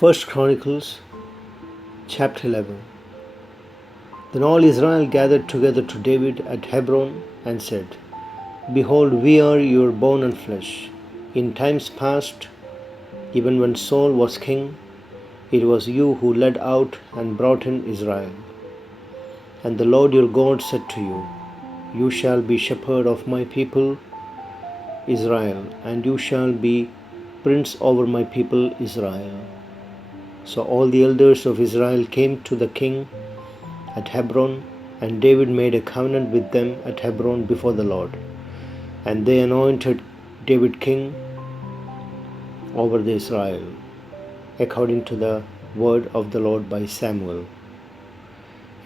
First Chronicles chapter 11. Then all Israel gathered together to David at Hebron and said, Behold, we are your bone and flesh. In times past, even when Saul was king, it was you who led out and brought in Israel. And the Lord your God said to you, You shall be shepherd of my people Israel, and you shall be prince over my people Israel. So all the elders of Israel came to the king at Hebron, and David made a covenant with them at Hebron before the Lord. And they anointed David king over the Israel, according to the word of the Lord by Samuel.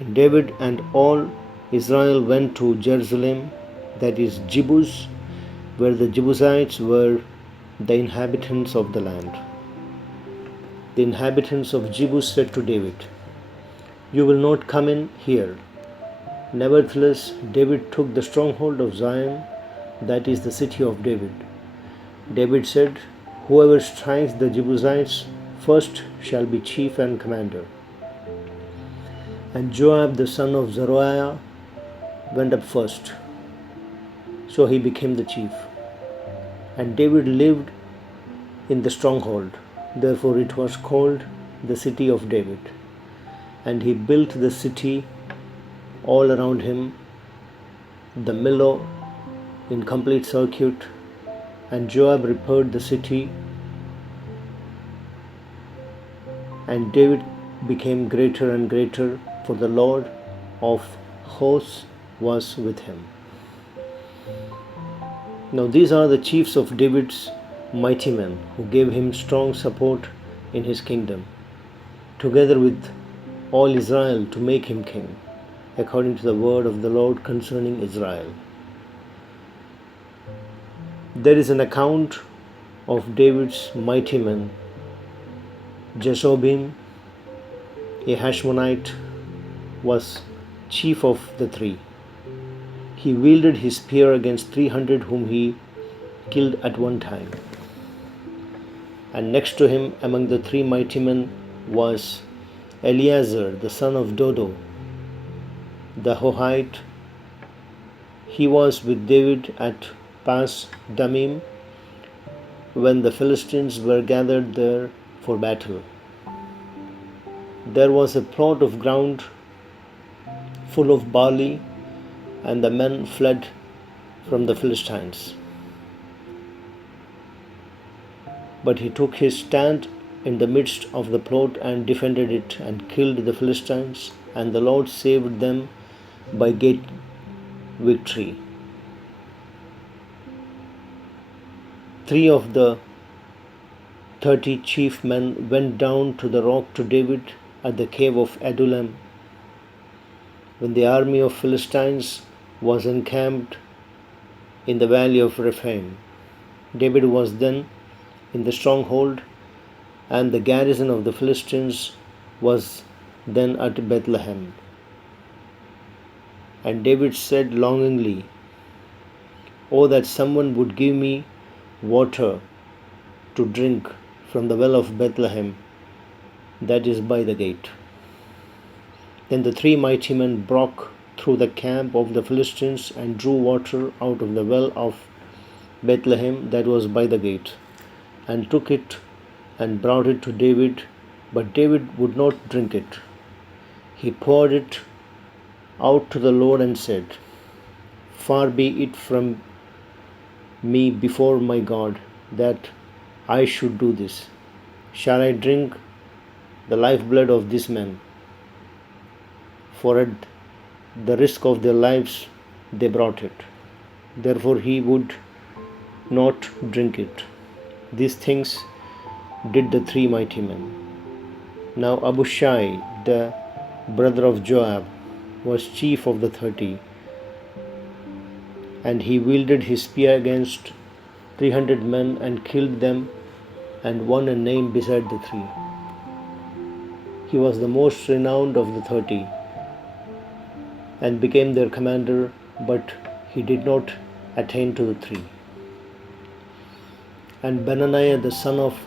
And David and all Israel went to Jerusalem, that is Jebus, where the Jebusites were the inhabitants of the land. The inhabitants of Jebus said to David, You will not come in here. Nevertheless, David took the stronghold of Zion, that is the city of David. David said, Whoever strikes the Jebusites first shall be chief and commander. And Joab the son of Zeruiah went up first. So he became the chief. And David lived in the stronghold. Therefore it was called the city of David. And he built the city all around him, the millow in complete circuit. And Joab repaired the city. And David became greater and greater, for the Lord of hosts was with him. Now these are the chiefs of David's mighty men, who gave him strong support in his kingdom, together with all Israel, to make him king, according to the word of the Lord concerning Israel. There is an account of David's mighty men. Jeshobim, a Hashmonite, was chief of the three. He wielded his spear against 300 whom he killed at one time. And next to him among the three mighty men was Eleazar, the son of Dodo, the Hohite. He was with David at Pas Damim when the Philistines were gathered there for battle. There was a plot of ground full of barley, and the men fled from the Philistines. But he took his stand in the midst of the plot and defended it and killed the Philistines, and the Lord saved them by great victory. 3 of the 30 chief men went down to the rock to David at the cave of Adullam, when the army of Philistines was encamped in the valley of Rephaim. David was then in the stronghold, and the garrison of the Philistines was then at Bethlehem. And David said longingly, Oh, that someone would give me water to drink from the well of Bethlehem, that is by the gate. Then the 3 mighty men broke through the camp of the Philistines and drew water out of the well of Bethlehem, that was by the gate, and took it and brought it to David. But David would not drink it. He poured it out to the Lord and said, Far be it from me before my God that I should do this. Shall I drink the lifeblood of these men? For at the risk of their lives they brought it. Therefore he would not drink it. These things did the 3 mighty men. Now Abishai, the brother of Joab, was chief of the 30, and he wielded his spear against 300 men and killed them, and won a name beside the 3. He was the most renowned of the 30 and became their commander, but he did not attain to the 3. And Benaniah the son of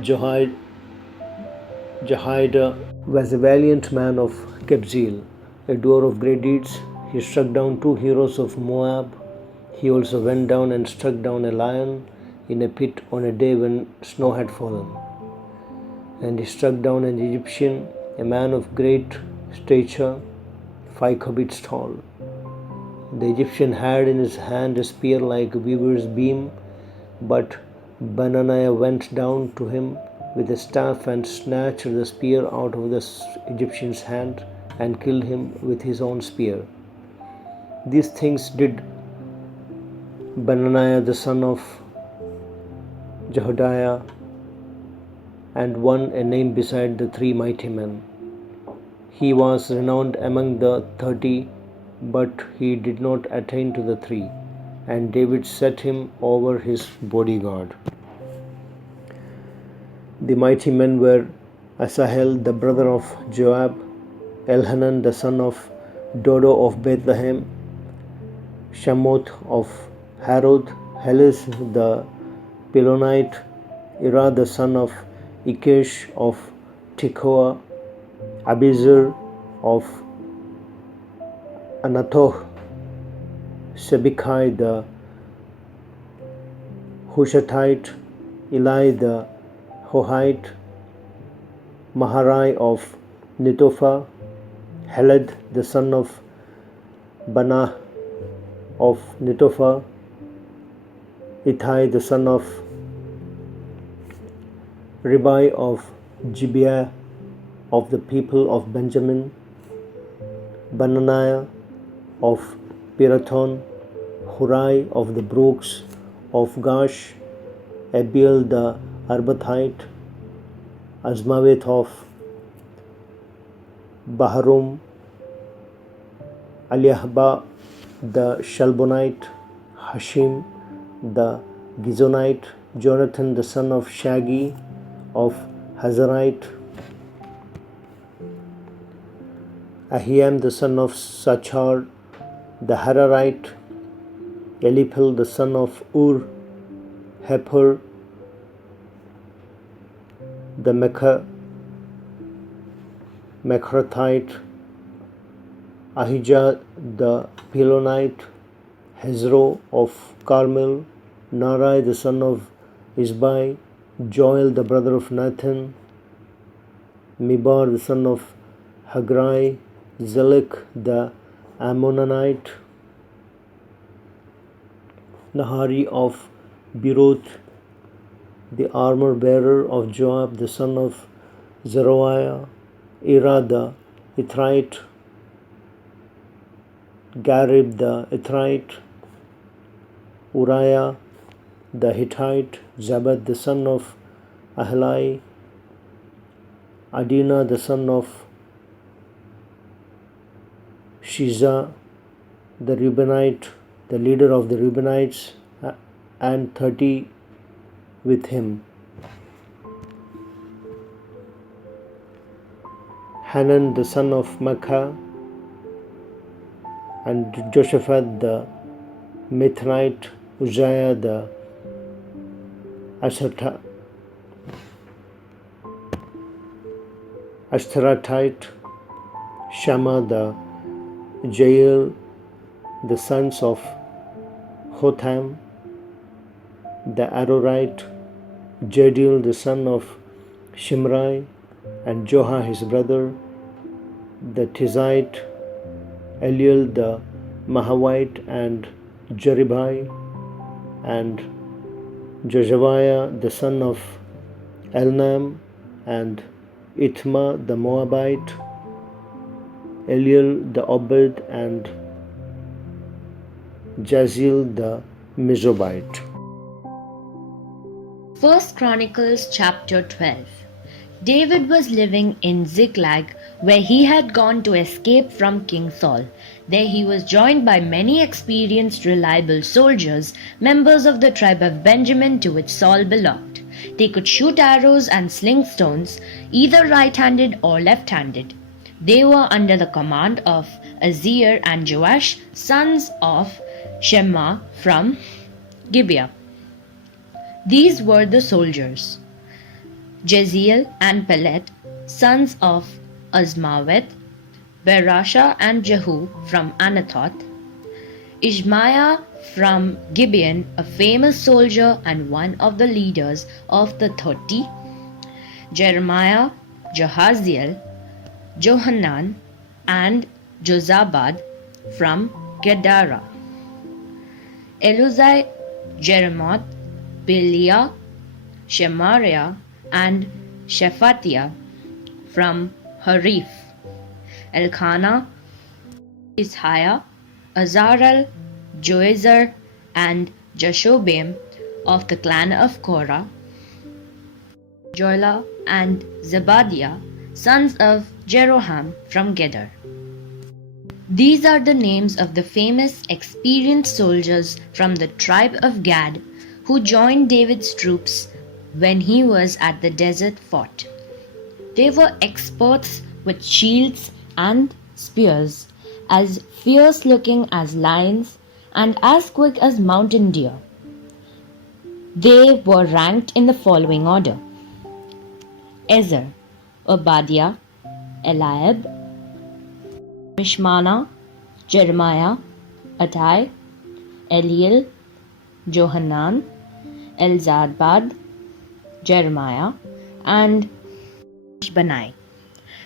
Jehoiada Jehoiada was a valiant man of Kabzeel, a doer of great deeds. He struck down 2 heroes of Moab. He also went down and struck down a lion in a pit on a day when snow had fallen. And he struck down an Egyptian, a man of great stature, 5 cubits tall. The Egyptian had in his hand a spear like a weaver's beam, but Benaiah went down to him with a staff and snatched the spear out of the Egyptian's hand and killed him with his own spear. These things did Benaiah the son of Jehoiada, and won a name beside the 3 mighty men. He was renowned among the 30, but he did not attain to the 3, and David set him over his bodyguard. The mighty men were Asahel the brother of Joab, Elhanan the son of Dodo of Bethlehem, Shamoth of Harod, Helis the Pelonite, Ira the son of Ikesh of Tekoa, Abizar of Anathoth, Sibbechai the Hushathite, Eli the Hohite, Maharai of Netophah, Heled the son of Banah of Netophah, Ittai the son of Ribai of Gibeah of the people of Benjamin, Benaniah of Pirathon, Hurai of the brooks of Gash, Abiel the Arbathite, Azmaveth of Baharum, Eliahba the Shalbonite, Hashim the Gizonite, Jonathan the son of Shagi of Hazarite, Ahiam the son of Sachar the Hararite, Eliphel the son of Ur, Hepher the Mechrathite, Ahijah the Pelonite, Hezro of Carmel, Narai the son of Isbai, Joel the brother of Nathan, Mibar the son of Hagrai, Zelek the Ammonite, Nahari of Beroth, the armor bearer of Joab the son of Zeruiah, Ira the Ithrite, Garib the Ithrite, Uriah the Hittite, Zabad the son of Ahlai, Adina the son of Shiza the Reubenite, the leader of the Reubenites, and 30 with him. Hanan the son of Makkah, and Joshaphat the Mithnite, Uzziah the Ashtarathite, Shammah the Jael, the sons of Hotham the Arorite, Jediel the son of Shimrai, and Joha his brother, the Tizite, Eliel the Mahavite, and Jeribai, and Joshaviah the son of Elnam, and Ithma the Moabite, Eliel the Obed, and Jaziel the Mizobite. 1 Chronicles chapter 12. David was living in Ziklag, where he had gone to escape from King Saul. There he was joined by many experienced, reliable soldiers, members of the tribe of Benjamin to which Saul belonged. They could shoot arrows and sling stones, either right-handed or left-handed. They were under the command of Azir and Joash, sons of Shema from Gibeah. These were the soldiers: Jeziel and Pelet, sons of Azmaweth, Berasha and Jehu from Anathoth, Ishmaiah from Gibeon, a famous soldier and one of the leaders of the 30, Jeremiah, Jahaziel, Johanan, and Jozabad from Gedara, Eluzai, Jeremoth, Belial, Shemariah, and Shephatiah from Hariph, Elkanah, Ishiah, Azarel, Joezer, and Jashobim of the clan of Korah, Joilah and Zebadiah, sons of Jeroham from Gedar. These are the names of the famous experienced soldiers from the tribe of Gad who joined David's troops when he was at the desert fort. They were experts with shields and spears, as fierce looking as lions and as quick as mountain deer. They were ranked in the following order: Ezer, Obadiah, Eliab, Mishmana, Jeremiah, Attai, Eliel, Johanan, Elzabad, Jeremiah, and Benai.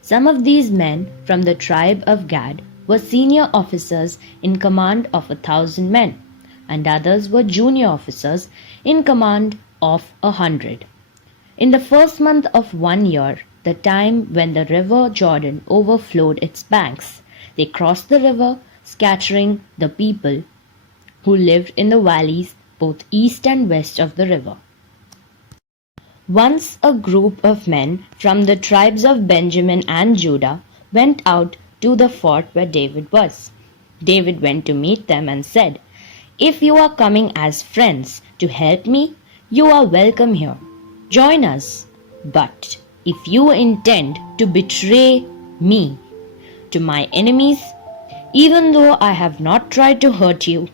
Some of these men from the tribe of Gad were senior officers in command of 1,000 men, and others were junior officers in command of 100. In the first month of 1 year, the time when the river Jordan overflowed its banks, they crossed the river, scattering the people who lived in the valleys both east and west of the river. Once a group of men from the tribes of Benjamin and Judah went out to the fort where David was. David went to meet them and said, "If you are coming as friends to help me, you are welcome here. Join us. But if you intend to betray me to my enemies, even though I have not tried to hurt you,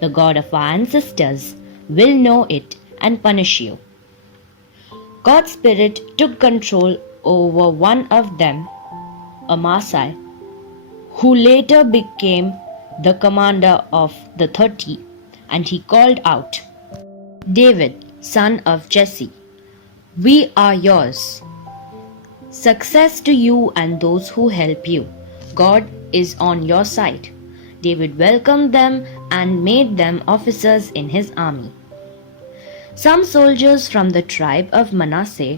the God of our ancestors will know it and punish you." God's Spirit took control over one of them, Amasai, who later became the commander of the 30, and he called out, "David, son of Jesse, we are yours. Success to you and those who help you. God is on your side." David welcomed them and made them officers in his army. Some soldiers from the tribe of Manasseh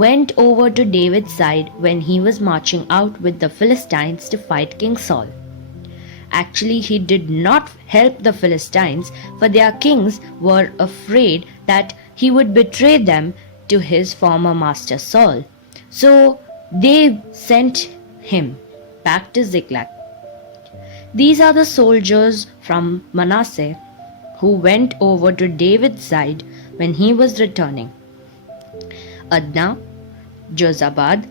went over to David's side when he was marching out with the Philistines to fight King Saul. Actually, he did not help the Philistines, for their kings were afraid that he would betray them to his former master Saul. So they sent him back to Ziklag. These are the soldiers from Manasseh who went over to David's side when he was returning: Adnah, Jozabad,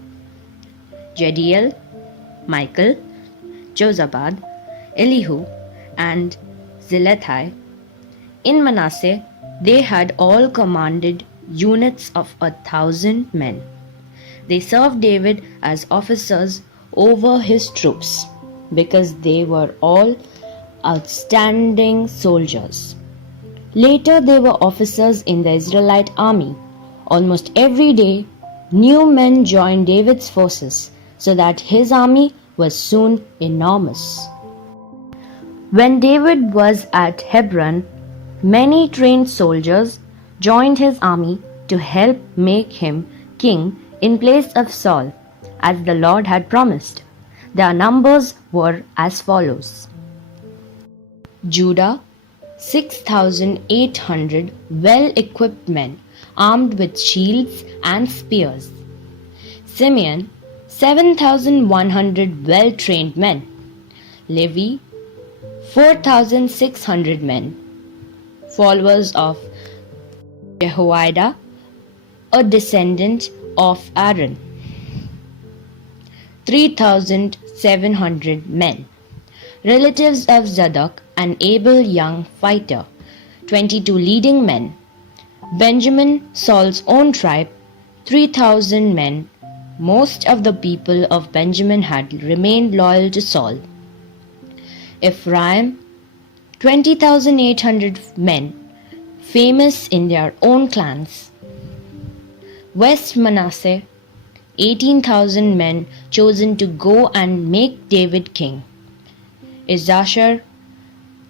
Jediel, Michael, Jozabad, Elihu, and Zilethai. In Manasseh, they had all commanded units of 1,000 men. They served David as officers over his troops because they were all outstanding soldiers. Later, they were officers in the Israelite army. Almost every day, new men joined David's forces, so that his army was soon enormous. When David was at Hebron, many trained soldiers joined his army to help make him king in place of Saul, as the Lord had promised. Their numbers were as follows: Judah, 6,800 well-equipped men armed with shields and spears. Simeon, 7,100 well-trained men. Levi, 4,600 men, followers of Jehoiada, a descendant of Aaron. 3,700 men, relatives of Zadok, an able young fighter. 22 leading men. Benjamin, Saul's own tribe, 3,000 men, Most of the people of Benjamin had remained loyal to Saul. Ephraim, 20,800 men, famous in their own clans. West Manasseh, 18,000 men chosen to go and make David king. Issachar,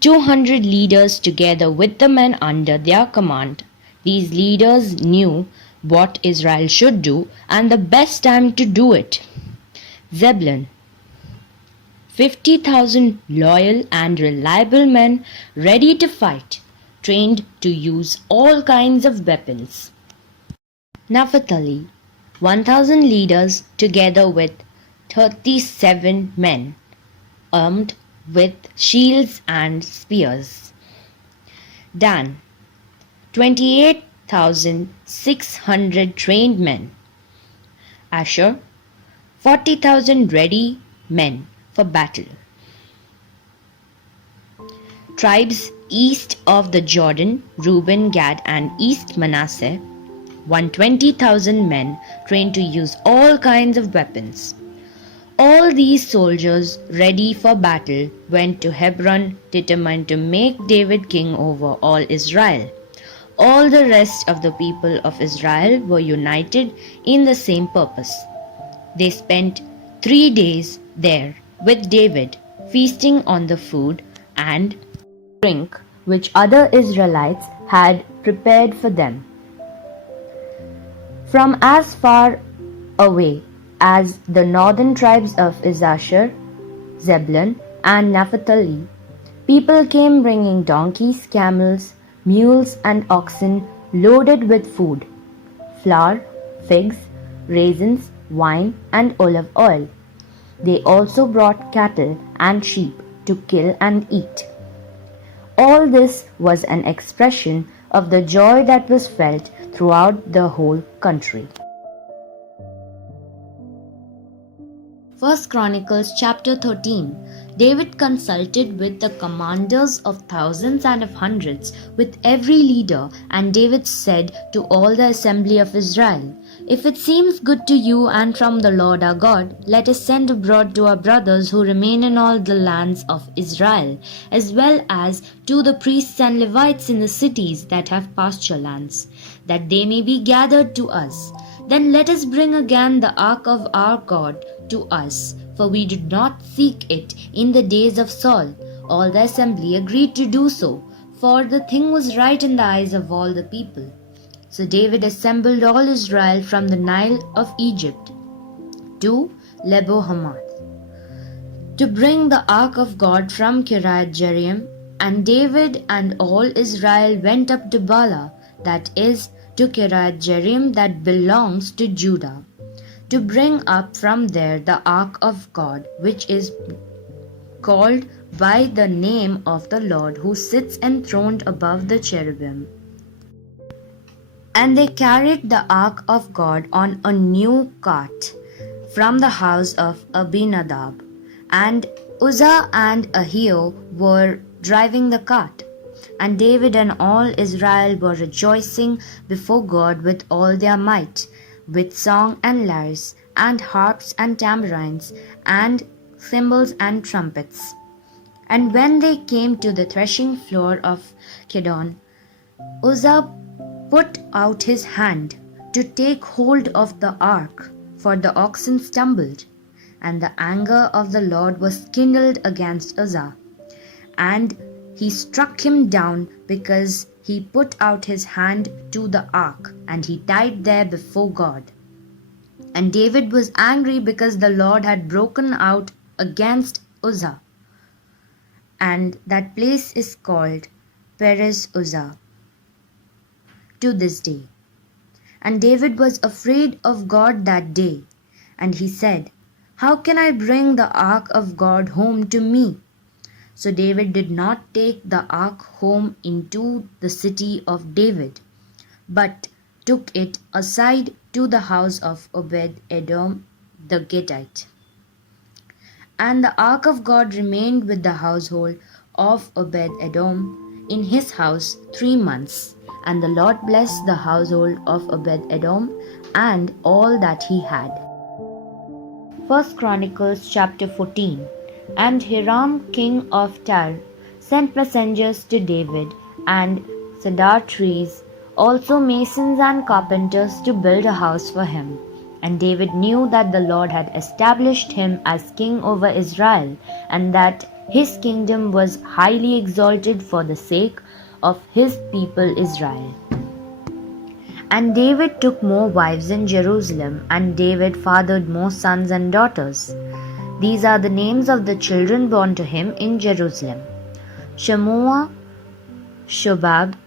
200 leaders together with the men under their command. These leaders knew what Israel should do and the best time to do it. Zebulun, 50,000 loyal and reliable men ready to fight, trained to use all kinds of weapons. Naphtali, 1,000 leaders together with 37 men, armed with shields and spears. Dan, 28,600 trained men. Asher, 40,000 ready men for battle. Tribes east of the Jordan, Reuben, Gad, and East Manasseh, 120,000 men trained to use all kinds of weapons. All these soldiers ready for battle went to Hebron determined to make David king over all Israel. All the rest of the people of Israel were united in the same purpose. They spent 3 days there with David, feasting on the food and drink which other Israelites had prepared for them. From as far away as the northern tribes of Issachar, Zebulun, and Naphtali, people came bringing donkeys, camels, mules, and oxen loaded with food, flour, figs, raisins, wine, and olive oil. They also brought cattle and sheep to kill and eat. All this was an expression of the joy that was felt throughout the whole country. 1 Chronicles chapter 13. David consulted with the commanders of thousands and of hundreds, with every leader, and David said to all the assembly of Israel, "If it seems good to you and from the Lord our God, let us send abroad to our brothers who remain in all the lands of Israel, as well as to the priests and Levites in the cities that have pasture lands, that they may be gathered to us. Then let us bring again the ark of our God to us, for we did not seek it in the days of Saul." All the assembly agreed to do so, for the thing was right in the eyes of all the people. So David assembled all Israel from the Nile of Egypt to Lebo Hamath to bring the ark of God from Kiriath Jearim, and David and all Israel went up to Bala, that is, to Kiriath Jearim that belongs to Judah, to bring up from there the ark of God, which is called by the name of the Lord, who sits enthroned above the cherubim. And they carried the ark of God on a new cart from the house of Abinadab, and Uzzah and Ahio were driving the cart. And David and all Israel were rejoicing before God with all their might, with song and lyres, and harps and tambourines, and cymbals and trumpets. And when they came to the threshing floor of Kidon, Uzzah put out his hand to take hold of the ark, for the oxen stumbled, and the anger of the Lord was kindled against Uzzah, and he struck him down because he put out his hand to the ark, and he died there before God. And David was angry because the Lord had broken out against Uzzah, and that place is called Perez Uzzah to this day. And David was afraid of God that day, and he said, "How can I bring the ark of God home to me?" So David did not take the ark home into the city of David, but took it aside to the house of Obed-Edom the Gittite. And the ark of God remained with the household of Obed-Edom in his house 3 months. And the Lord blessed the household of Obed-Edom and all that he had. 1 Chronicles chapter 14. And Hiram king of Tyre sent messengers to David and cedar trees, also masons and carpenters to build a house for him. And David knew that the Lord had established him as king over Israel, and that his kingdom was highly exalted for the sake of his people Israel. And David took more wives in Jerusalem, and David fathered more sons and daughters. These are the names of the children born to him in Jerusalem: Shammua, Shobab,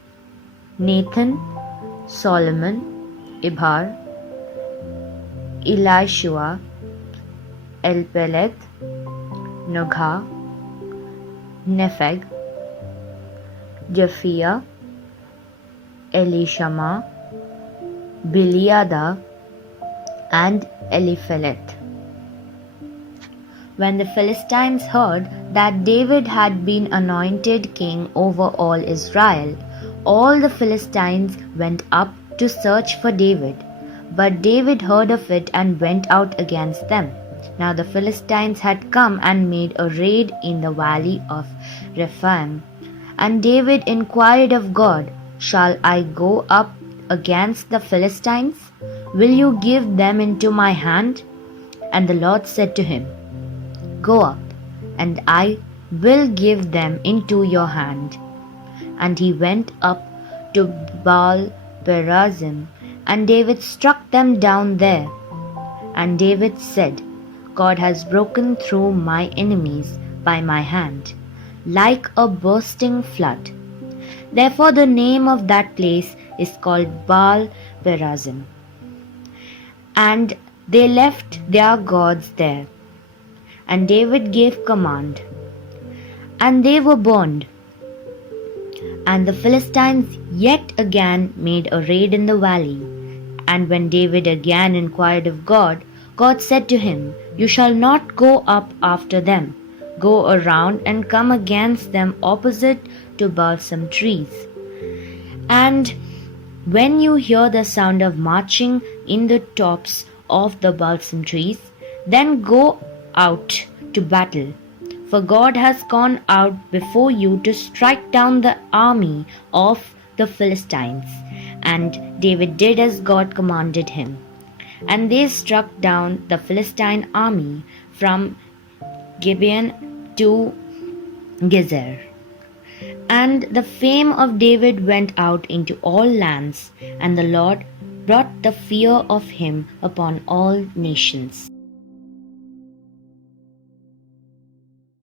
Nathan, Solomon, Ibhar, Elishua, Elpeleth, Nogha, Nepheg, Japhia, Elishama, Biliada, and Eliphelet. When the Philistines heard that David had been anointed king over all Israel, all the Philistines went up to search for David. But David heard of it and went out against them. Now the Philistines had come and made a raid in the valley of Rephaim. And David inquired of God, "Shall I go up against the Philistines? Will you give them into my hand?" And the Lord said to him, "Go up, and I will give them into your hand." And he went up to Baal Perazim, and David struck them down there. And David said, "God has broken through my enemies by my hand, like a bursting flood." Therefore the name of that place is called Baal Perazim. And they left their gods there. And David gave command, and they were burned. And the Philistines yet again made a raid in the valley. And when David again inquired of God, God said to him, "You shall not go up after them. Go around and come against them opposite to balsam trees. And when you hear the sound of marching in the tops of the balsam trees, then go out to battle. For God has gone out before you to strike down the army of the Philistines." And David did as God commanded him. And they struck down the Philistine army from Gibeon to Gezer. And the fame of David went out into all lands, and the Lord brought the fear of him upon all nations.